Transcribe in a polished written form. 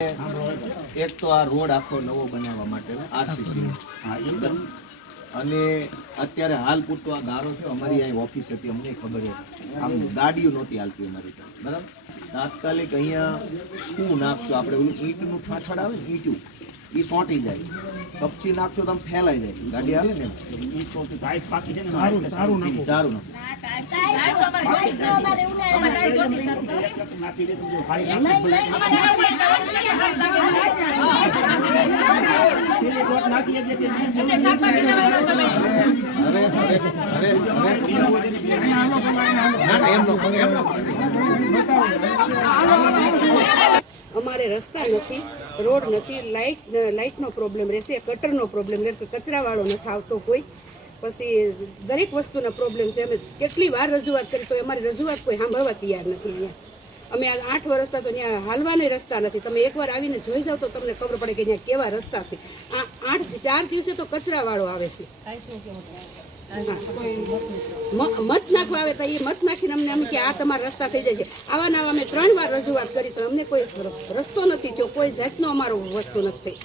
એક તો આ રોડ આખો નવો બનાવવા માટે આરસીસી અને અત્યારે હાલ પૂરતો આ ગારો છે અમારી અહીં ઓફિસ હતી અમને ખબર છે આમ ગાડીઓ નહોતી હાલતી અમારી ત્યાં બરાબર તાત્કાલિક અહીંયા શું નાખશો આપણે ઓલું ઈંટનું ઠાઠડ આવે ને ઈંટું એ સોંટી જાય કપચી નાખશો તો આમ ફેલાઈ જાય ગાડી હાલે ને સારું નાખો અમારે રસ્તા નથી, રોડ નથી, લાઇટનો પ્રોબ્લેમ રહેશે, કટરનો પ્રોબ્લેમ રહેશે, કચરાવાળો નથી આવતો કોઈ, પછી દરેક વસ્તુનો પ્રોબ્લેમ છે. અમે કેટલી વાર રજૂઆત કરી તો અમારી રજૂઆત કોઈ સાંભળવા તૈયાર નથી. અહીંયા અમે 8 વર્ષથી તો ત્યાં હાલવાના રસ્તા નથી. તમે એકવાર આવીને જોઈ જાઓ તો તમને ખબર પડે કે ત્યાં કેવા રસ્તા છે. આ 4 દિવસે તો કચરાવાળો આવે છે. મત નાખવા આવે તો એ મત નાખીને અમને એમ કે આ તમારા રસ્તા થઈ જાય છે. આવા અમે 3 વાર રજૂઆત કરી તો અમને કોઈ રસ્તો નથી થયો, કોઈ જાતનો અમારો વસ્તુ નથી થઈ.